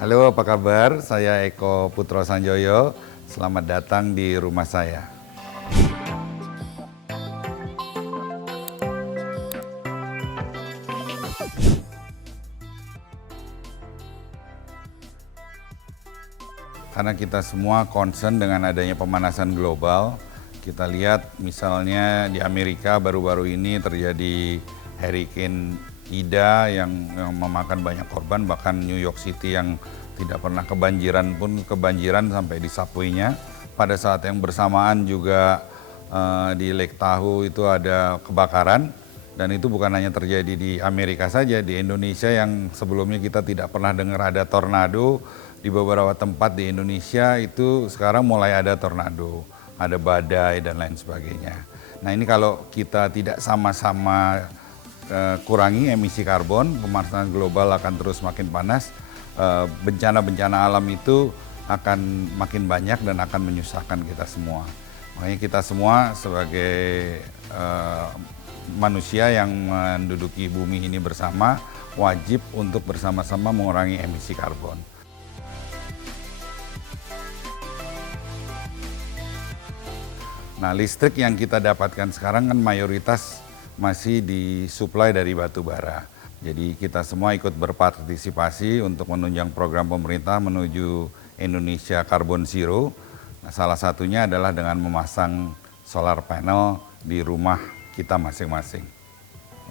Halo, apa kabar? Saya Eko Putro Sanjoyo. Selamat datang di rumah saya. Karena kita semua concern dengan adanya pemanasan global, kita lihat misalnya di Amerika baru-baru ini terjadi Hurricane Ida yang memakan banyak korban, bahkan New York City yang tidak pernah kebanjiran pun kebanjiran sampai di subway-nya. Pada saat yang bersamaan juga di Lake Tahoe itu ada kebakaran, dan itu bukan hanya terjadi di Amerika saja, di Indonesia yang sebelumnya kita tidak pernah dengar ada tornado, di beberapa tempat di Indonesia itu sekarang mulai ada tornado, ada badai dan lain sebagainya. Nah ini kalau kita tidak sama-sama kurangi emisi karbon, pemanasan global akan terus makin panas, bencana-bencana alam itu akan makin banyak dan akan menyusahkan kita semua. Makanya kita semua sebagai manusia yang menduduki bumi ini bersama, wajib untuk bersama-sama mengurangi emisi karbon. Nah, listrik yang kita dapatkan sekarang kan mayoritas masih disuplai dari batu bara. Jadi kita semua ikut berpartisipasi untuk menunjang program pemerintah menuju Indonesia Carbon Zero. Nah, salah satunya adalah dengan memasang solar panel di rumah kita masing-masing.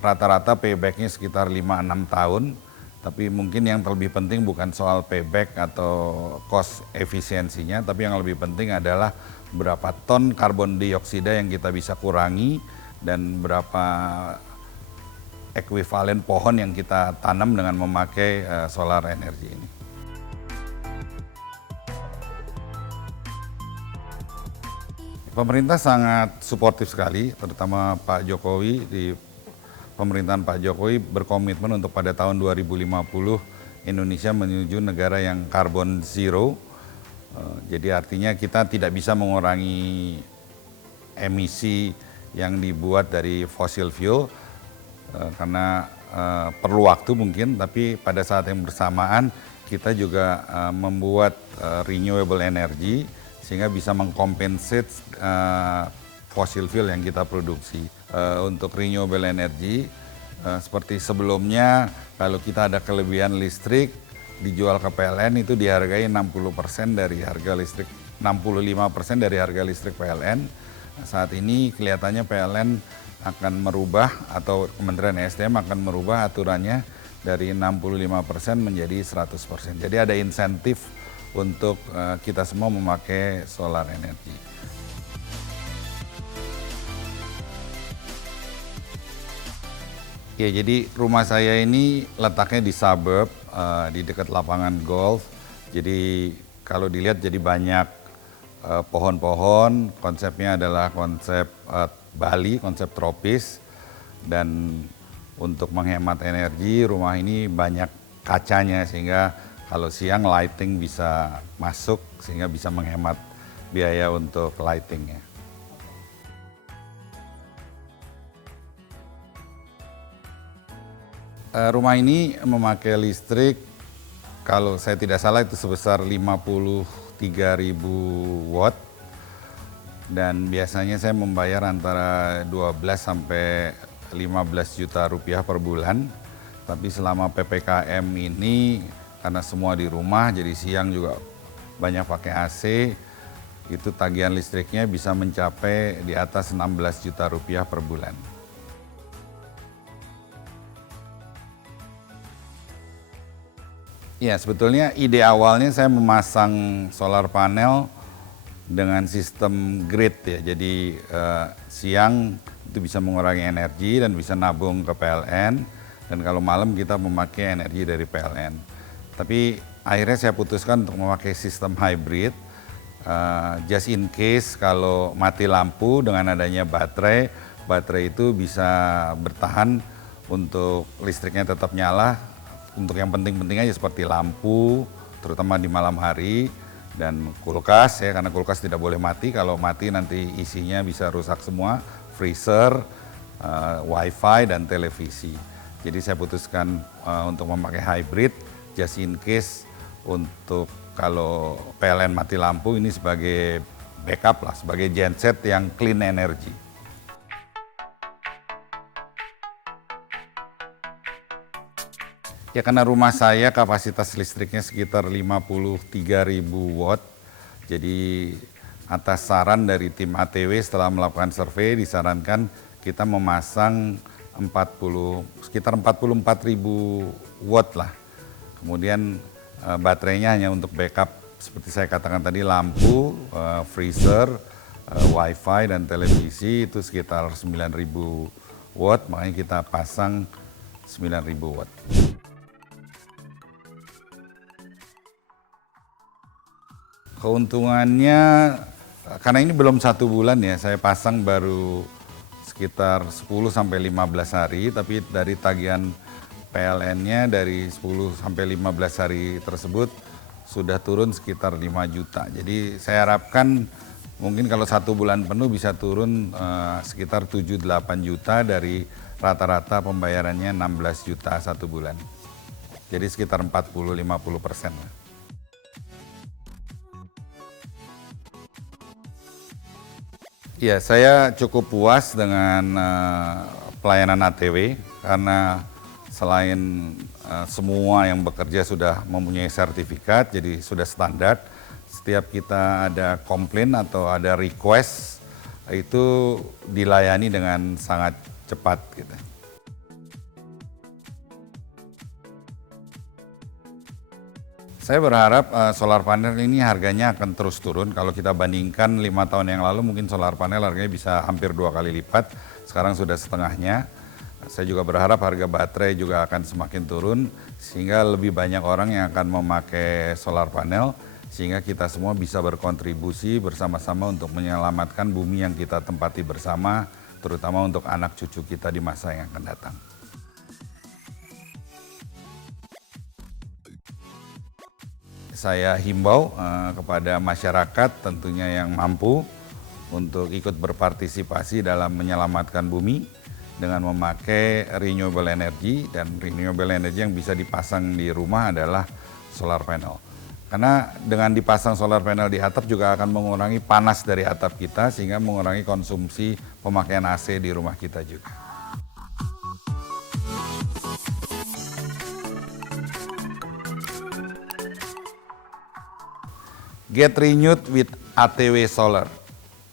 Rata-rata payback-nya sekitar 5-6 tahun, tapi mungkin yang terlebih penting bukan soal payback atau cost efisiensinya, tapi yang lebih penting adalah berapa ton karbon dioksida yang kita bisa kurangi dan berapa ekuivalen pohon yang kita tanam dengan memakai solar energi ini. Pemerintah sangat suportif sekali, terutama Pak Jokowi. Di pemerintahan Pak Jokowi berkomitmen untuk pada tahun 2050 Indonesia menuju negara yang carbon zero. Jadi artinya kita tidak bisa mengurangi emisi yang dibuat dari fossil fuel karena perlu waktu mungkin, tapi pada saat yang bersamaan kita juga membuat renewable energy sehingga bisa mengkompensate fossil fuel yang kita produksi. Untuk renewable energy seperti sebelumnya, kalau kita ada kelebihan listrik dijual ke PLN itu dihargai 60% dari harga listrik, 65% dari harga listrik PLN. Saat ini kelihatannya PLN akan merubah atau Kementerian ESDM akan merubah aturannya dari 65% menjadi 100%. Jadi ada insentif untuk kita semua memakai solar energy. Ya, jadi rumah saya ini letaknya di suburb, di dekat lapangan golf. Jadi kalau dilihat jadi banyak pohon-pohon, konsepnya adalah konsep Bali, konsep tropis. Dan untuk menghemat energi, rumah ini banyak kacanya sehingga kalau siang lighting bisa masuk sehingga bisa menghemat biaya untuk lightingnya. Rumah ini memakai listrik, kalau saya tidak salah itu sebesar 53.000 watt. Dan biasanya saya membayar antara 12 sampai 15 juta rupiah per bulan. Tapi selama PPKM ini, karena semua di rumah, jadi siang juga banyak pakai AC, itu tagihan listriknya bisa mencapai di atas 16 juta rupiah per bulan. Ya, sebetulnya ide awalnya saya memasang solar panel dengan sistem grid ya. Jadi siang itu bisa mengurangi energi dan bisa nabung ke PLN. Dan kalau malam kita memakai energi dari PLN. Tapi akhirnya saya putuskan untuk memakai sistem hybrid. Just in case kalau mati lampu dengan adanya baterai itu bisa bertahan untuk listriknya tetap nyala. Untuk yang penting-penting aja seperti lampu, terutama di malam hari, dan kulkas ya, karena kulkas tidak boleh mati, kalau mati nanti isinya bisa rusak semua, freezer, wifi dan televisi. Jadi saya putuskan untuk memakai hybrid, just in case untuk kalau PLN mati lampu ini sebagai backup lah, sebagai genset yang clean energy. Ya karena rumah saya kapasitas listriknya sekitar 53.000 watt, jadi atas saran dari tim ATW setelah melakukan survei disarankan kita memasang sekitar 44.000 watt lah. Kemudian baterainya hanya untuk backup seperti saya katakan tadi, lampu, freezer, wifi dan televisi itu sekitar 9.000 watt, makanya kita pasang 9.000 watt. Keuntungannya, karena ini belum 1 bulan ya, saya pasang baru sekitar 10-15 hari, tapi dari tagihan PLN-nya dari 10-15 hari tersebut sudah turun sekitar 5 juta. Jadi saya harapkan mungkin kalau 1 bulan penuh bisa turun sekitar 7-8 juta dari rata-rata pembayarannya 16 juta 1 bulan. Jadi sekitar 40-50% lah. Ya, saya cukup puas dengan pelayanan ATW karena selain semua yang bekerja sudah mempunyai sertifikat, jadi sudah standar. Setiap kita ada komplain atau ada request, itu dilayani dengan sangat cepat gitu. Saya berharap solar panel ini harganya akan terus turun. Kalau kita bandingkan 5 tahun yang lalu mungkin solar panel harganya bisa hampir 2 kali lipat, sekarang sudah setengahnya. Saya juga berharap harga baterai juga akan semakin turun sehingga lebih banyak orang yang akan memakai solar panel sehingga kita semua bisa berkontribusi bersama-sama untuk menyelamatkan bumi yang kita tempati bersama, terutama untuk anak cucu kita di masa yang akan datang. Saya himbau kepada masyarakat tentunya yang mampu untuk ikut berpartisipasi dalam menyelamatkan bumi dengan memakai renewable energy, dan renewable energy yang bisa dipasang di rumah adalah solar panel. Karena dengan dipasang solar panel di atap juga akan mengurangi panas dari atap kita sehingga mengurangi konsumsi pemakaian AC di rumah kita juga. Get renewed with ATW Solar.